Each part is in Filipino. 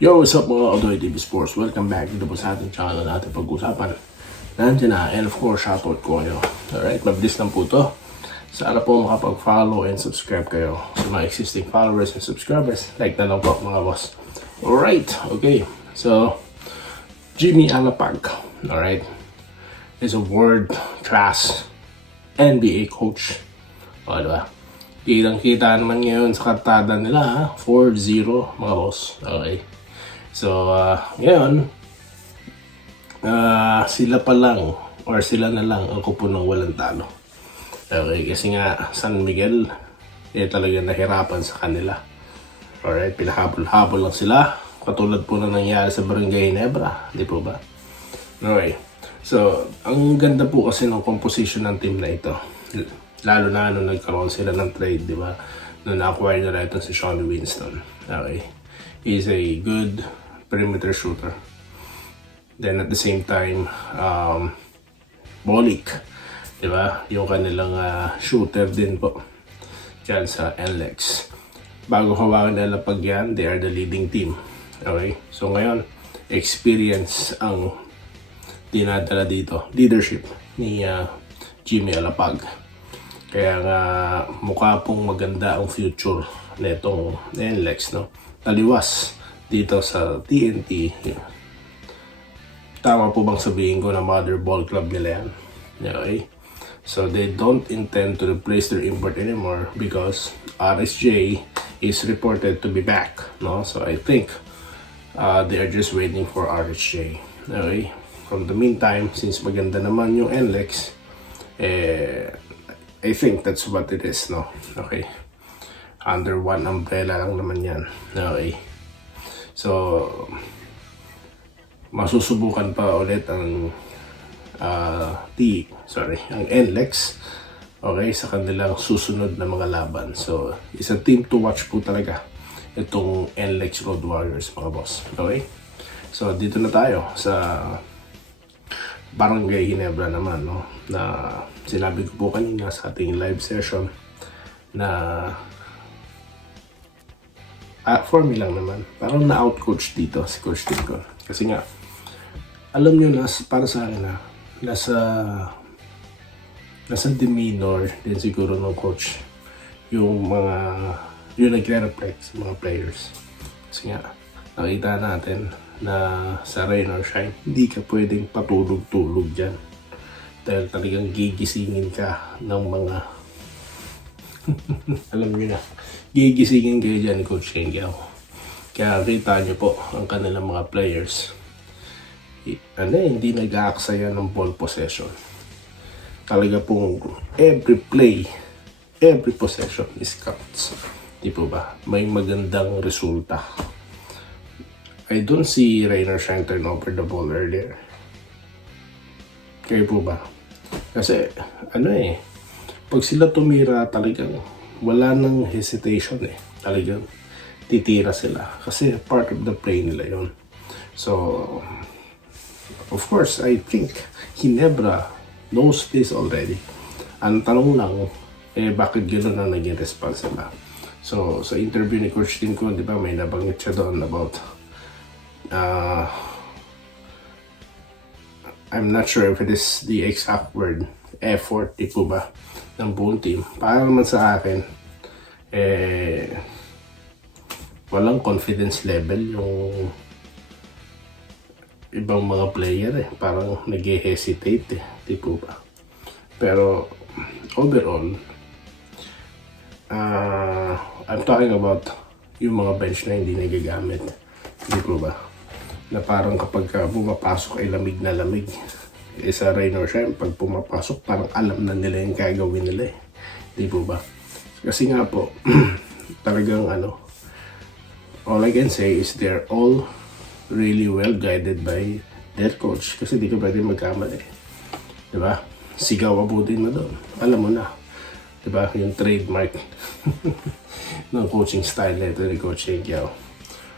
Yo, what's up mga Odoy TV Sports? Welcome back dito po sa ating channel natin pag-usapan. Nandiyan na, and of course, shoutout ko kayo. Alright, mabilis lang po to. Sana po makapag-follow and subscribe kayo sa mga existing followers and subscribers. Like na lang po mga boss. Alright, okay. So, Jimmy Alapag, alright, is a world-class NBA coach. O, diba? Kitang-kita naman ngayon sa kartada nila, ha? 4-0 mga boss. Okay. So, ngayon, sila pa lang or sila na lang ang kupo ng walang talo. Okay, kasi nga San Miguel talaga nahirapan sa kanila. Alright, pinahabol-habol lang sila. Katulad po na nangyari sa Barangay Ginebra, di po ba? Okay, so ang ganda po kasi ng composition ng team na ito. Lalo na nung nagkaroon sila ng trade, di ba? Nung na-acquire nila ito si Sean Winston. Okay, he's a good perimeter shooter. Then at the same time, Bolik, di ba? Yung kanilang shooter din po dyan sa NLEX. Bago hawakan nila pag yan, they are the leading team. Okay? So ngayon, experience ang dinadala dito. Leadership ni Jimmy Alapag. Kaya nga mukha pong maganda ang future netong NLEX, no? Taliwas dito sa TNT. Tama po bang sabihin ko na mother ball club nila yan? Okay? So they don't intend to replace their import anymore because RSJ is reported to be back, no? So I think they are just waiting for RSJ. Okay? From the meantime, since maganda naman yung NLEX, I think that's what it is, no? Okay? Under one umbrella lang naman yan. Okay? So, masusubukan pa ulit ang ang NLEX, okay, sa kanilang susunod na mga laban. So, isang team to watch po talaga itong NLEX Road Warriors, mga boss. Okay? So, dito na tayo sa Barangay Ginebra naman, no? Na sinabi ko po kanina sa ating live session na for me lang naman, parang na-outcoach dito si Coach Tincon. Kasi nga, alam nyo na, para sa akin na, nasa demeanor din siguro ng coach yung nagre-reflect sa mga players. Kasi nga, nakita natin na sa rain or shine, hindi ka pwedeng patulog-tulog dyan. Dahil talagang gigisingin ka ng mga alam nyo na, gigisingin kayo dyan ni Coach Kengiao. Kaya kita nyo po ang kanilang mga players. Hindi nag-aaksaya ng ball possession. Talaga pong every play, every possession is counts. Di po ba? May magandang resulta. I don't see Rainer Shine turn over the ball earlier. Kayo po ba? Kasi, pag sila tumira talagang wala nang hesitation Talagang titira sila. Kasi part of the play nila yon. So, of course, I think Ginebra knows this already. Ang tanong lang, bakit gano'n na naging response nila? So, sa interview ni Coach Tincon, di ba, may nabanggit siya doon about I'm not sure if it is the exact word, effort, di po ba, ng buong team. Para naman sa akin, walang confidence level yung ibang mga player parang nag-hesitate di po ba. Pero overall, I'm talking about yung mga bench na hindi nagagamit, di po ba, na parang kapag pumapasok ay lamig na lamig. Sa rain or shine, pag pumapasok parang alam na nila yung gagawin nila di po ba. Kasi nga po talagang all I can say is they're all really well guided by their coach. Kasi di ka pwede magkamali, di ba? Sigaw abutin mo doon, alam mo na, di ba, yung trademark ng coaching style nito ni Coach Kengiao.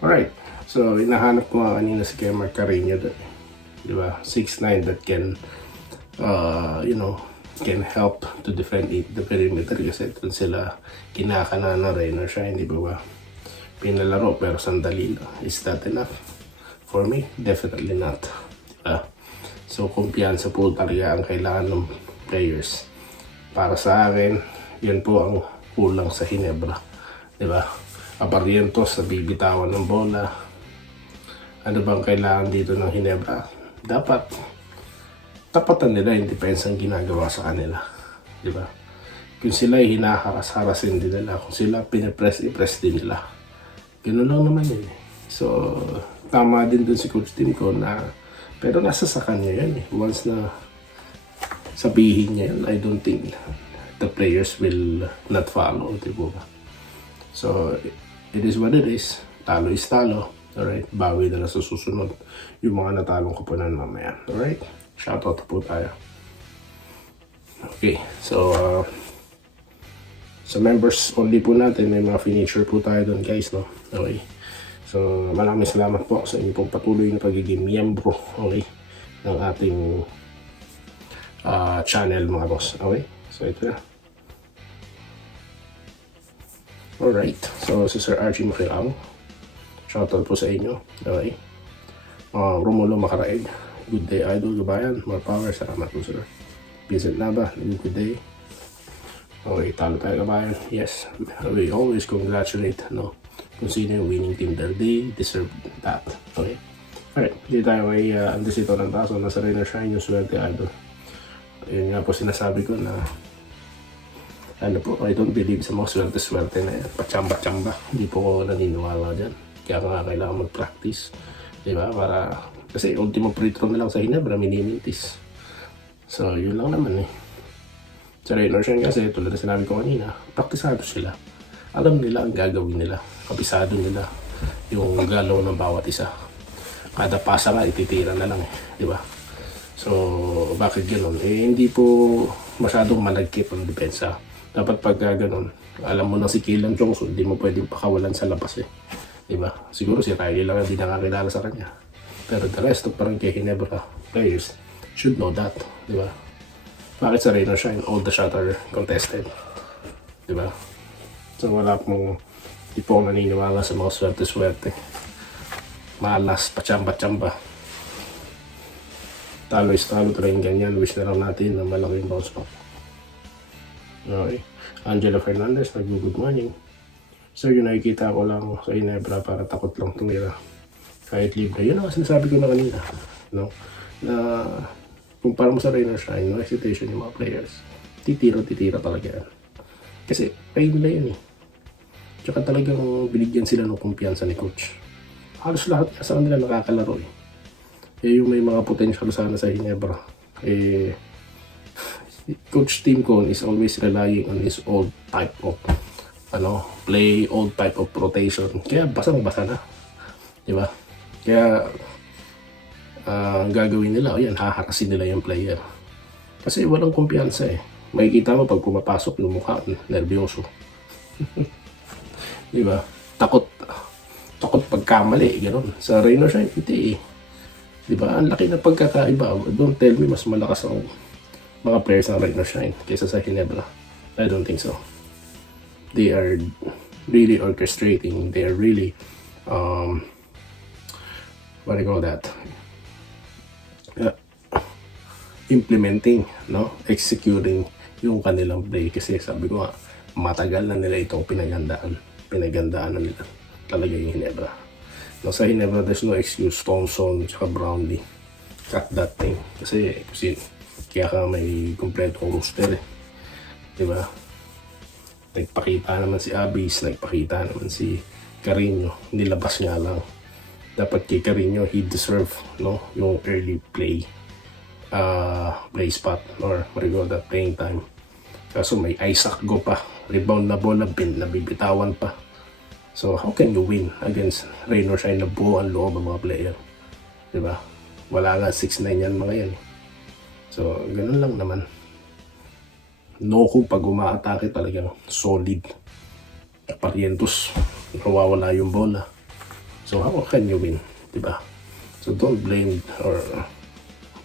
Alright, so hinahanap ko nga kanina si Kemar Carino doon, di ba? 6'9" that can can help to defend the perimeter kasi doon sila kinakana na Rainer Shine, di ba ba? pinalaro pero sandali lang. Is that enough? For me, definitely not. Diba? So, kumpiyansa po talaga ang kailangan ng players. Para sa akin, yan po ang kulang sa Ginebra. Diba? Aparrientos sa bibitawan ng bola. Ano bang kailangan dito ng Ginebra? Dapat tapatan nila yung depensang ginagawa sa kanila. Diba? Kung sila ay hinaharas-harasin din nila, kung sila pinipress-ipress din nila. Ganoon lang naman yun. So, tama din dun si Coach Tim ko na, pero nasa sa kanya yan eh. Once na sabihin niya yan, I don't think the players will not follow. Diba? So, it is what it is. Talo is talo. Alright, bawi na lang sa susunod yung mga natalong koponan mamaya. Alright, shoutout po tayo. Okay, so sa members only po natin, may mga finisher po tayo doon guys, no? Okay, so maraming salamat po sa inyong patuloy na pagiging miyembro, okay, ng ating channel mga boss. Okay, so ito na. Alright, so si Sir Archie Makilang, shoutout po sa inyo. Okay, Romulo Macaraeg, good day idol, gabayan, more power, salamat po sir. Vincent Nava, good day. Okay, talo tayo kabayan. Yes, we always congratulate, no, kung sino yung winning team there. They deserve that. Okay, alright, hindi tayo kay Andesito ng Taso. Nasa rin na shine yung swerte idol. Yun nga po sinasabi ko na ano po, I don't believe sa mga swerte-swerte na yan. Pachamba-chamba. Hindi po ako naniniwala dyan. Kaya nga kailangan mag-practice. Diba? Para, kasi ultimo free throw na lang sa Ginebra, minimintis. So, yun lang naman eh. Sa Raynor Shine kasi, tulad na sinabi ko kanina, praktisado sila. Alam nila ang gagawin nila. Kabisado nila yung galaw ng bawat isa. Kada pasa nga, ititira na lang eh. Diba? So, bakit gano'n? Eh, hindi po masyadong malagkip ang depensa. Dapat pagka gano'n, alam mo na si Keelan Johnson, hindi mo pwedeng pakawalan sa labas eh. Diba? Siguro si Riley lang hindi nakakilala sa kanya. Pero the rest of parang kay Ginebra players should know that. Diba? Bakit sa Raynor Shine, all the shot are contested? Diba? So wala pong, di po ako naniniwala sa mga swerte-swerte. Malas, pachamba-chamba. Talo is talo, trying ganyan. Wish na lang natin na malaking bounce back. Okay. Angela Fernandez, good morning. So yun, nakikita ko lang sa Ginebra para takot lang tumira. Kahit libre. Yun ang sinasabi ko na kanina. No? Na kumpara mo sa Raynor Shine, no hesitation yung mga players. Titira talaga yan. Kasi pain nila yun eh. Tsaka talagang binigyan sila ng kumpiyansa ni coach. Halos lahat sa kanila nakakalaro eh. Eh yung may mga potential sana sa Ginebra. Eh, Coach Tim Cone is always relying on his old type of play, old type of rotation. Kaya basang-basa na. Diba? Kaya ang gagawin nila, yan, haharasin nila yung player. Kasi walang kumpiyansa eh. Makikita mo pag pumapasok yung mukha, nervyoso. Diba? Takot pagkamali, gano'n. Sa Raynor Shine, hindi eh. Diba? Ang laki na pagkakaiba. Don't tell me mas malakas ang mga players ng Raynor Shine kaysa sa Ginebra. I don't think so. They are really orchestrating. They are really, what do you call that? Implementing, no? Executing yung kanilang play. Kasi sabi ko nga, matagal na nila itong pinagandaan na nila talaga yung Ginebra. No, sa Ginebra, there's no excuse. Thompson, tsaka Brownlee. Cut that thing. Kasi kaya ka may kompletong roster eh. Diba? Nagpakita naman si Abis, nagpakita naman si Carino. Nilabas nga lang. Dapat kay Carino, he deserve, no, yung early play spot or that playing time. Kaso may Isaac Go pa. Rebound na bola, nabibitawan pa. So how can you win against Raynor Shine na buo ang loob ng mga player? Diba? Wala nga 6'9" yan mga yan. So ganun lang naman. Kung pag umaatake talagang solid. Parientos, nawawala yung bola. So how can you win? Diba? So don't blame or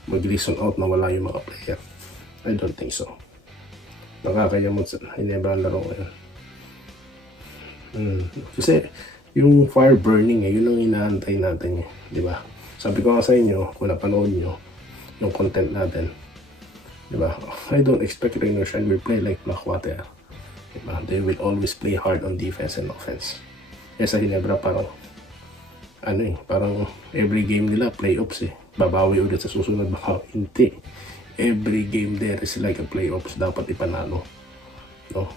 mag-reason out na wala yung mga player. I don't think so. Nakakayamot sa Ginebra ang laro ngayon. Kasi Yung fire burning yun ang inaantay natin di ba? Sabi ko nga sa inyo, kung napanood nyo yung content natin, di ba? I don't expect Rain or Shine will play like Blackwater. Di ba? They will always play hard on defense and offense. Kaya sa Ginebra parang parang every game nila playoffs babawi ulit sa susunod, baka hindi. Every game there is like a playoffs, dapat ipanalo, no?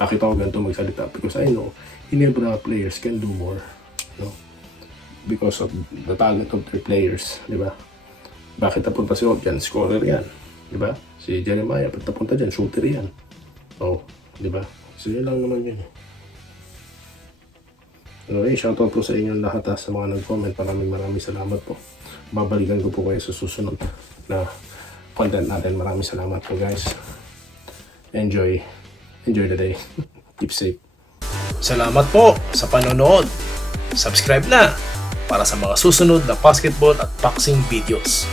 Bakit ako ganito magsalita? Because I know Ginebra players can do more, no? Because of the talent of their players, di ba? Bakit napunta si Odjan? Scorer yan, di ba? Si Jeremiah, pag napunta dyan, shooter yan. Oh, di ba? So yun lang naman yun. Anyway, shoutout po sa inyong lahat sa mga nag-comment. Maraming salamat po. Babalikan ko po kayo sa susunod na content natin. Maraming salamat po guys. Enjoy the day. Keep safe. Salamat po sa panonood. Subscribe na para sa mga susunod na basketball at boxing videos.